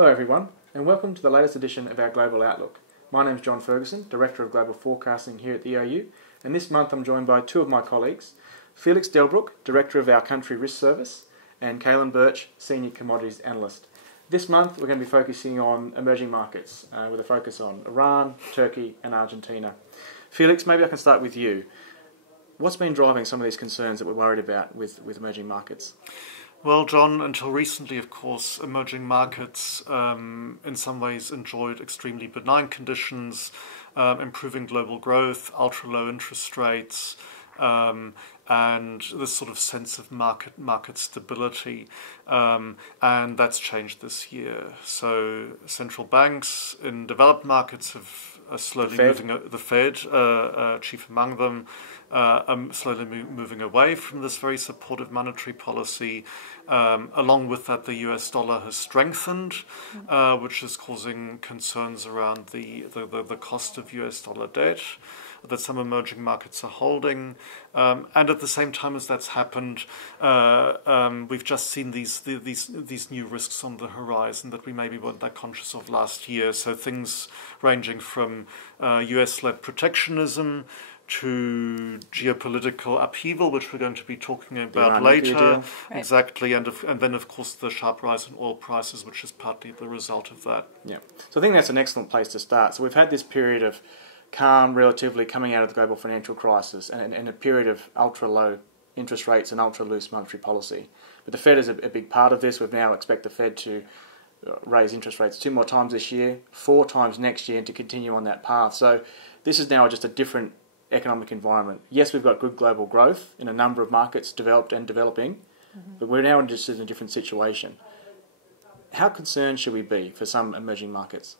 Hello everyone, and welcome to the latest edition of our Global Outlook. My name is John Ferguson, Director of Global Forecasting here at the OU, and this month I'm joined by two of my colleagues, Felix Delbrück, Director of our Country Risk Service, and Cailin Birch, Senior Commodities Analyst. This month we're going to be focusing on emerging markets, with a focus on Iran, Turkey and Argentina. Felix, maybe I can start with you. What's been driving some of these concerns that we're worried about with emerging markets? Well, John, until recently, of course, emerging markets in some ways enjoyed extremely benign conditions, improving global growth, ultra-low interest rates, and this sort of sense of market stability. And that's changed this year. So central banks in developed markets are slowly the Fed, chief among them, slowly moving away from this very supportive monetary policy. Along with that, the US dollar has strengthened, which is causing concerns around the cost of US dollar debt that some emerging markets are holding. And at the same time as that's happened, we've just seen these new risks on the horizon that we maybe weren't that conscious of last year. So things ranging from US-led protectionism to geopolitical upheaval, which we're going to be talking about later. Right. Exactly, and then of course the sharp rise in oil prices, which is partly the result of that. Yeah, so I think that's an excellent place to start. So we've had this period of calm, relatively, coming out of the global financial crisis, and a period of ultra-low interest rates and ultra-loose monetary policy. But the Fed is a big part of this. We now expect the Fed to raise interest rates 2 more times this year, 4 times next year, and to continue on that path. So this is now just a different economic environment. Yes, we've got good global growth in a number of markets, developed and developing, but we're now just in a different situation. How concerned should we be for some emerging markets?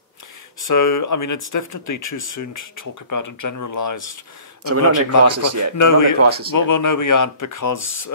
So, I mean, it's definitely too soon to talk about a generalized. So we're not in a crisis yet. No, no, we aren't, because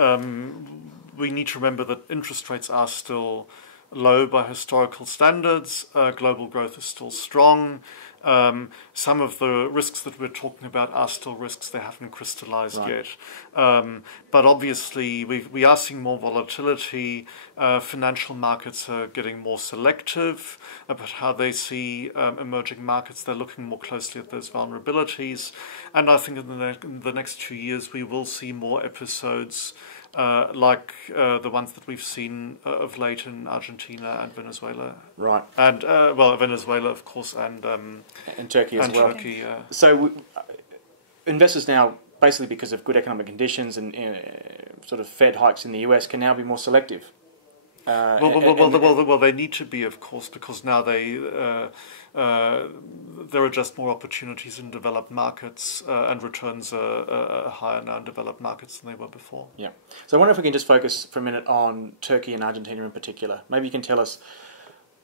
we need to remember that interest rates are still low by historical standards. Global growth is still strong. Some of the risks that we're talking about are still risks. They haven't crystallized yet. But obviously, we are seeing more volatility. Financial markets are getting more selective about how they see emerging markets. They're looking more closely at those vulnerabilities. And I think in the next 2 years, we will see more episodes like the ones that we've seen of late in Argentina and Venezuela. Right. And, well, Venezuela, of course, and Turkey as well. Turkey, So investors now, basically because of good economic conditions and sort of Fed hikes in the US, can now be more selective. Well, they need to be, of course, because now there are just more opportunities in developed markets, and returns are higher now in developed markets than they were before. Yeah. So I wonder if we can just focus for a minute on Turkey and Argentina in particular. Maybe you can tell us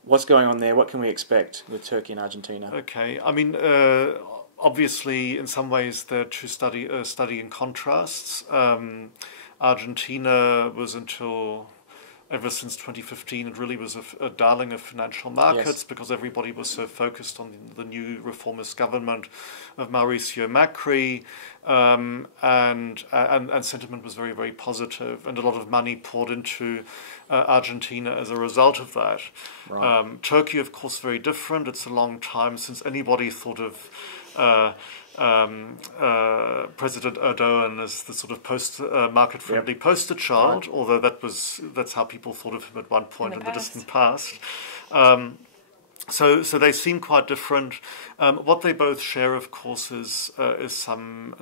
what's going on there. What can we expect with Turkey and Argentina? Okay. I mean, obviously, in some ways, they're two studying contrasts. Argentina was ever since 2015, it really was a darling of financial markets, because everybody was so focused on the new reformist government of Mauricio Macri, and sentiment was very, very positive, and a lot of money poured into Argentina as a result of that. Right. Turkey, of course, very different. It's a long time since anybody thought of President Erdogan as the sort of market-friendly poster child, although that's how people thought of him at one point in the distant past. So they seem quite different. What they both share, of course, is some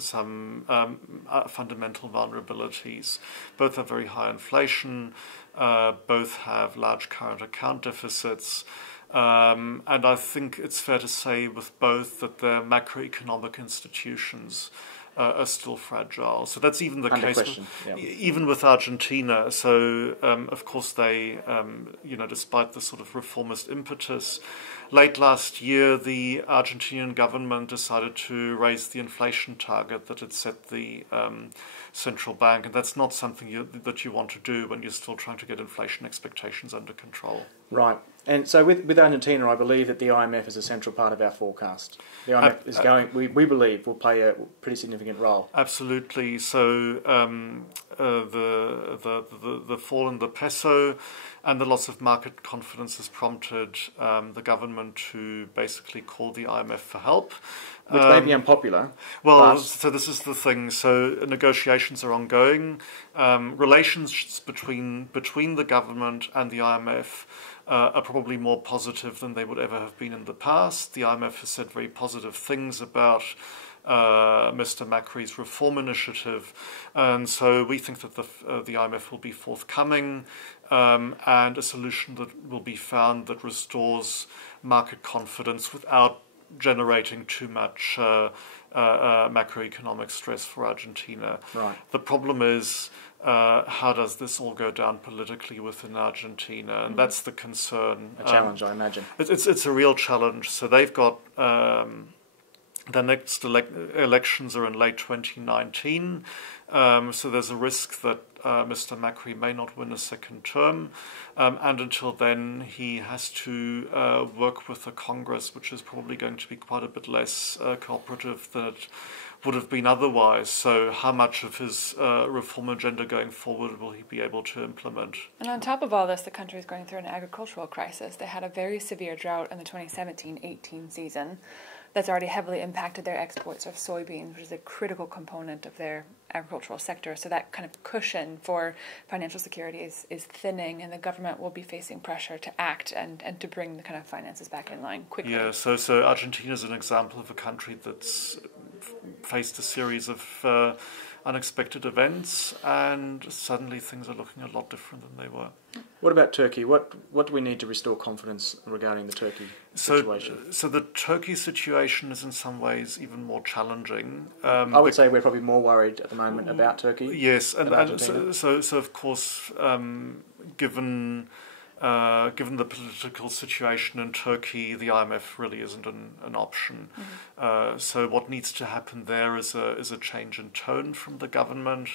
fundamental vulnerabilities. Both have very high inflation. Both have large current account deficits. And I think it's fair to say with both that their macroeconomic institutions are still fragile. So that's even the case even with Argentina. So, of course, they, despite the sort of reformist impetus, late last year, the Argentinian government decided to raise the inflation target that it set the central bank, and that's not something that you want to do when you're still trying to get inflation expectations under control. Right. And so with Argentina, I believe that the IMF is a central part of our forecast. The IMF is going, we believe, will play a pretty significant role. Absolutely. So the fall in the peso and the loss of market confidence has prompted the government to basically call the IMF for help. Which may be unpopular. Well, so this is the thing. So negotiations are ongoing. Relations between the government and the IMF are probably more positive than they would ever have been in the past. The IMF has said very positive things about Mr. Macri's reform initiative, and so we think that the IMF will be forthcoming and a solution that will be found that restores market confidence without generating too much macroeconomic stress for Argentina. Right. The problem is how does this all go down politically within Argentina, and that's the concern. A challenge, I imagine. It's a real challenge. So they've got the next elections are in late 2019. So there's a risk that Mr. Macri may not win a second term, and until then he has to work with the Congress, which is probably going to be quite a bit less cooperative than it would have been otherwise. So how much of his reform agenda going forward will he be able to implement? And on top of all this, the country is going through an agricultural crisis. They had a very severe drought in the 2017-18 season that's already heavily impacted their exports of soybeans, which is a critical component of their agricultural sector. So that kind of cushion for financial security is thinning, and the government will be facing pressure to act and to bring the kind of finances back in line quickly. Yeah, so Argentina is an example of a country that's faced a series of unexpected events, and suddenly things are looking a lot different than they were. What about Turkey? What do we need to restore confidence regarding the Turkey situation? So the Turkey situation is in some ways even more challenging. I would say we're probably more worried at the moment about Turkey. Yes, and so of course, given the political situation in Turkey, the IMF really isn't an option. Mm-hmm. So what needs to happen there is a change in tone from the government,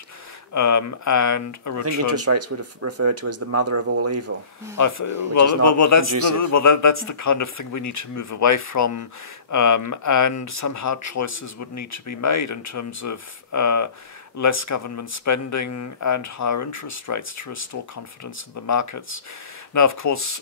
and a return. I think interest rates would have referred to as the mother of all evil. That's the kind of thing we need to move away from, and somehow choices would need to be made in terms of less government spending and higher interest rates to restore confidence in the markets. Now, of course,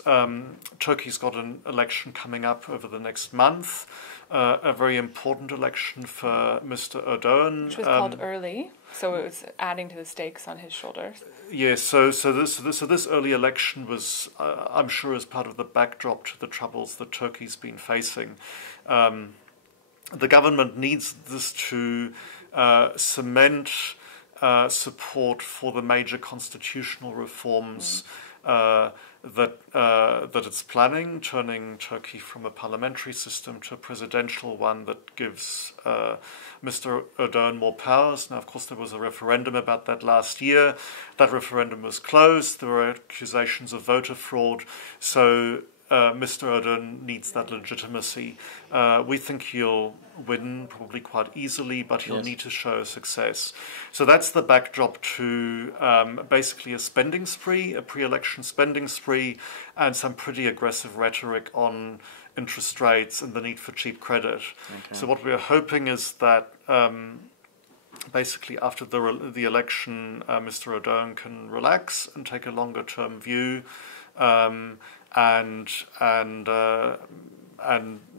Turkey's got an election coming up over the next month, a very important election for Mr. Erdogan. Which was called early, so it was adding to the stakes on his shoulders. Yes, so this early election was, I'm sure, as part of the backdrop to the troubles that Turkey's been facing. The government needs this to cement support for the major constitutional reforms that it's planning, turning Turkey from a parliamentary system to a presidential one that gives Mr. Erdogan more powers. Now, of course, there was a referendum about that last year. That referendum was closed. There were accusations of voter fraud. So Mr. Erdogan needs that legitimacy. We think he'll win probably quite easily, but he'll need to show success. So that's the backdrop to basically a spending spree, a pre-election spending spree, and some pretty aggressive rhetoric on interest rates and the need for cheap credit. Okay. So what we're hoping is that basically after the election, Mr. Erdogan can relax and take a longer-term view, and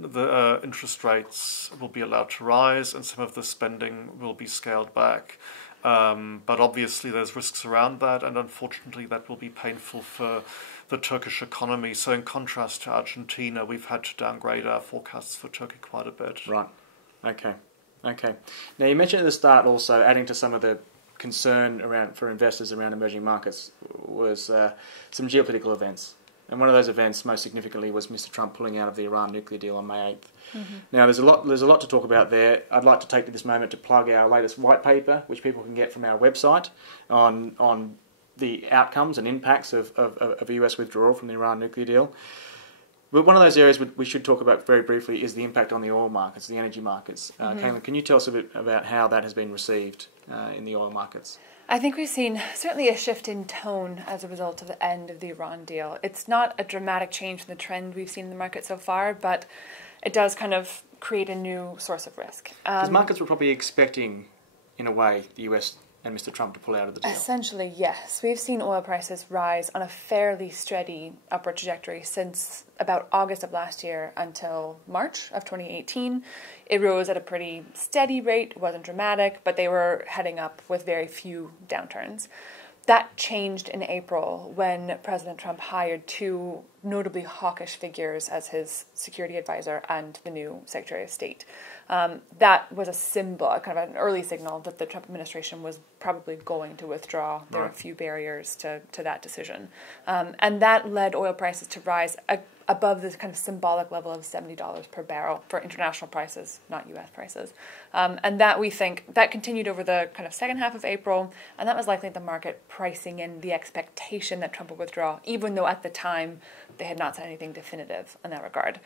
the interest rates will be allowed to rise, and some of the spending will be scaled back. But obviously there's risks around that, and unfortunately that will be painful for the Turkish economy. So in contrast to Argentina, we've had to downgrade our forecasts for Turkey quite a bit. Right. Okay. Now you mentioned at the start also, adding to some of the concern for investors around emerging markets was some geopolitical events. And one of those events, most significantly, was Mr. Trump pulling out of the Iran nuclear deal on May 8th. Mm-hmm. Now, there's a lot to talk about there. I'd like to take this moment to plug our latest white paper, which people can get from our website, on the outcomes and impacts of a US withdrawal from the Iran nuclear deal. But one of those areas we should talk about very briefly is the impact on the oil markets, the energy markets. Cailin, can you tell us a bit about how that has been received in the oil markets? I think we've seen certainly a shift in tone as a result of the end of the Iran deal. It's not a dramatic change in the trend we've seen in the market so far, but it does kind of create a new source of risk. Because markets were probably expecting, in a way, the US and Mr. Trump to pull out of the deal. Essentially, yes. We've seen oil prices rise on a fairly steady upward trajectory since about August of last year until March of 2018. It rose at a pretty steady rate. It wasn't dramatic, but they were heading up with very few downturns. That changed in April when President Trump hired two notably hawkish figures as his security advisor and the new Secretary of State. That was a symbol, kind of an early signal that the Trump administration was probably going to withdraw. There were a few barriers to that decision. And that led oil prices to rise above this kind of symbolic level of $70 per barrel for international prices, not U.S. prices. And that, we think, that continued over the kind of second half of April, and that was likely the market pricing in the expectation that Trump would withdraw, even though at the time they had not said anything definitive in that regard.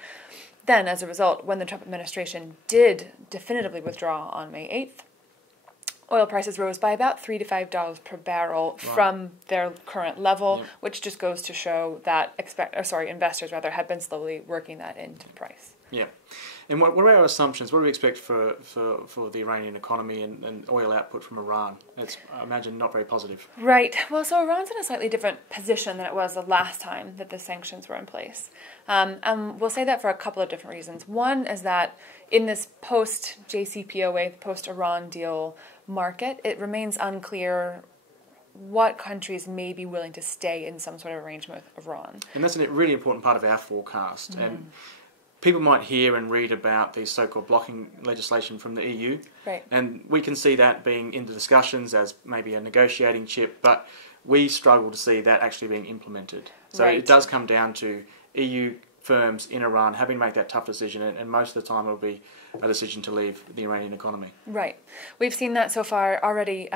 Then, as a result, when the Trump administration did definitively withdraw on May 8th, oil prices rose by about $3 to $5 per barrel from their current level, which just goes to show that investors had been slowly working that into the price. Yeah. And what are our assumptions? What do we expect for the Iranian economy and oil output from Iran? It's, I imagine, not very positive. Right. Well, so Iran's in a slightly different position than it was the last time that the sanctions were in place. And we'll say that for a couple of different reasons. One is that in this post-JCPOA, post-Iran deal market, it remains unclear what countries may be willing to stay in some sort of arrangement with Iran. And that's a really important part of our forecast. And people might hear and read about the so-called blocking legislation from the EU. Right. And we can see that being in the discussions as maybe a negotiating chip, but we struggle to see that actually being implemented. So it does come down to EU firms in Iran having to make that tough decision, and most of the time it'll be a decision to leave the Iranian economy. Right. We've seen that so far already.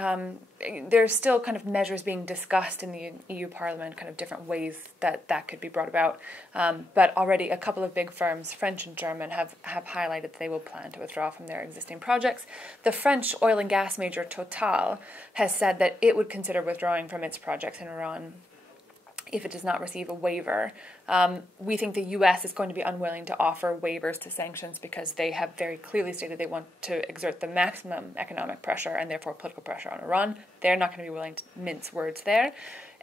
There's still kind of measures being discussed in the EU Parliament, kind of different ways that could be brought about. But already a couple of big firms, French and German, have highlighted that they will plan to withdraw from their existing projects. The French oil and gas major Total has said that it would consider withdrawing from its projects in Iran if it does not receive a waiver. We think the U.S. is going to be unwilling to offer waivers to sanctions because they have very clearly stated they want to exert the maximum economic pressure and therefore political pressure on Iran. They're not going to be willing to mince words there.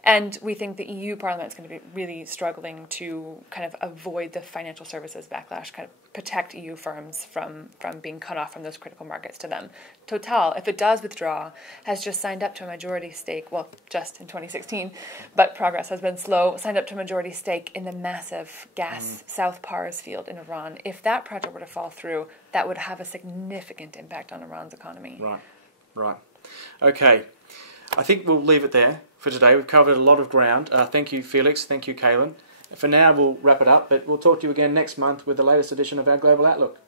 And we think the EU Parliament is going to be really struggling to kind of avoid the financial services backlash, kind of protect EU firms from being cut off from those critical markets to them. Total, if it does withdraw, has just signed up to a majority stake, well, just in 2016, but progress has been slow, signed up to a majority stake in the massive gas South Pars field in Iran. If that project were to fall through, that would have a significant impact on Iran's economy. Right. Okay. I think we'll leave it there for today. We've covered a lot of ground. Thank you, Felix. Thank you, Cailin. For now, we'll wrap it up, but we'll talk to you again next month with the latest edition of our Global Outlook.